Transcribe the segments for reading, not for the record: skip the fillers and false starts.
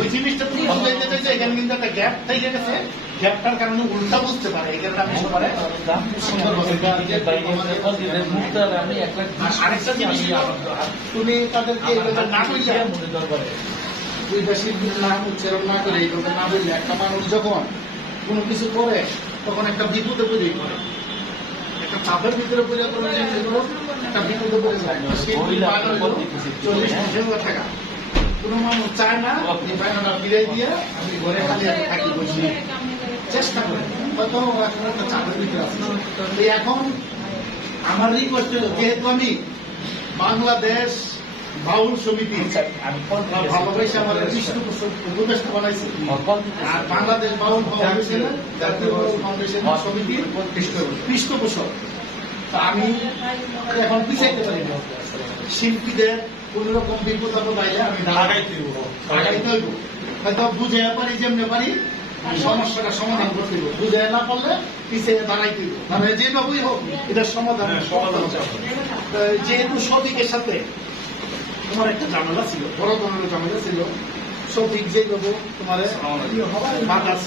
ওই জিনিসটা তুমি বুঝাইতে চাইছো, এখানে কিন্তু একটা গ্যাপ থেকে গেছে। গ্যাপটার কারণে উল্টা বুঝতে পারে, এই কারণে আমি সবারে আরেকটা জিনিস তুমি তাদেরকে না বললে দুই দেশের নাম উচ্চারণ না করে এইভাবে না বললে একটা মানুষ যখন কোনো কিছু করে তখন একটা বিপদে পড়ে পড়ে, একটা চাপের ভিতরে পড়ে একটা বিপদে পড়ে যায়। 40-50 টাকা কোনো মানুষ চায় না এই বায়নাটা ফিরে দিয়ে আমি ঘরে খালি থাকি বসি, চেষ্টা করে হয়তো এখন একটা চাপের ভিতরে আছে। এখন আমার রিকোয়েস্ট হলো, যেহেতু আমি বাংলাদেশ বাউল সমিতি ভালোবাসে আমার উপদেষ্টা বানাইছি, আর বাংলাদেশ বাউল ফাউন্ডেশন জাতীয় বাউল ফাউন্ডেশন সমিতির পৃষ্ঠপোষক, আমি এখন পিছাইতে পারি না। শিল্পীদের কোন রকম বিপদ আপদ আইলে আমি আগাইতে হইব, হয়তো বুঝে পারি যেমনি পারি সমস্যাটা সমাধান করতে হইব, বুঝে না পারলে পিছিয়ে দাঁড়াইতে হইব, মানে যেভাবেই হোক এটার সমাধান। যেহেতু শফিকের সাথে তোমার একটা ঝামেলা ছিল, বড় ধরনের ঝামেলা ছিল, শফিক যেভাবে তোমার বাধার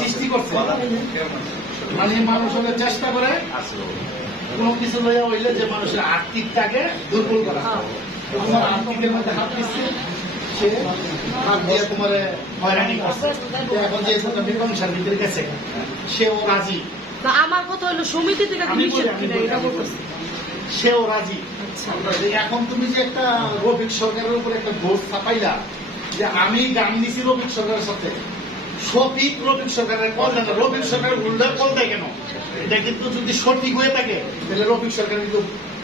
সৃষ্টি করছে, মানে মানুষ চেষ্টা করে কোন কিছু লইয়া হইলে যে মানুষের আর্থিকটাকে দুর্বল করা, তোমার আর্থিকের মধ্যে হাত দিচ্ছে, সে হাত দিয়ে তোমার হয়রানি করছে। এখন যেহেতু মীমাংসার ভিতরে গেছে, সেও রাজি। আমার কথা হলো সমিতি থেকে সেও রাজি। এখন তুমি যে একটা রফিক সরকারের উপর একটা ভোট ছাপাইলা যে আমি গান দিছি রফিক সরকারের সাথে, সঠিক রফিক সরকারের কল দেয় না, রফিক সরকারের উল্টা কল দেয় কেন? এটা কিন্তু যদি সঠিক হয়ে থাকে তাহলে রফিক সরকার কিন্তু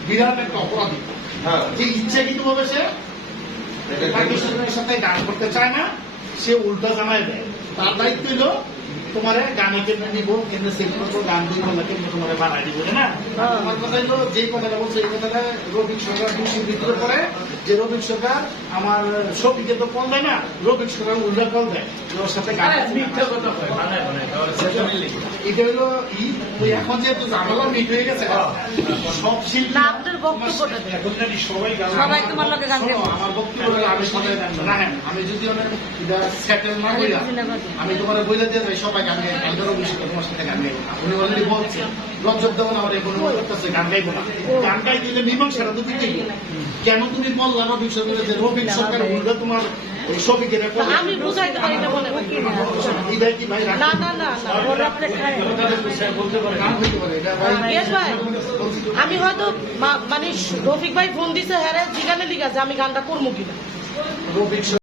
বিরাট একটা অপরাধী, যে ইচ্ছাকৃত ভাবে সে রফিক সরকারের সাথে গান করতে চায় না, সে উল্টা জানায় দেয়। তার দায়িত্ব হইল তোমার গানে কেমনে নিব, কেমনে সেট করবো, গান দুই বললে কেমনে তোমার বানাই দিব না। আমার কথা হলো যে কথাটা বলছে এই কথাটা রফিক সরকার দোষীর ভিতরে পড়ে, যে রফিক সরকার আমার সবকে তো কল দেয় না, রফিক সরকার উল্টা কল দেয় ওর সাথে গান। এটা হলো এখন যেহেতু ঝামেলা মিট হয়ে গেছে, সব শিল্পী আপনার বক্তব্যটা সবাই তোমার লোকে গান গাইবো। আমার বক্তব্য হলো আমি সবাই গান না, হ্যাঁ আমি যদি অনেক এটা সেটেল না করি, আমি তোমার বলে দিয়ে যাই সবাই গান গাই, গানটারও বেশি তোমার সাথে গান গাইবো না। উনি অলরেডি বলছেন লজ্জব দেবো না, আমার এখন করতেছে গান গাইবো না। গান গাই দিলে মীমাংসাটা তো দিতেই, কেন তুমি বললা রফিক সরকারের যে রফিক সরকার উল্টা তোমার সবিকের আমি বুঝাইতে পারি না বলে কি ভাই না না না আমি হয়তো মানে রফিক ভাই ফোন দিছে হ্যাঁ জিগানে লিখা যে আমি গানটা করবো কিনা।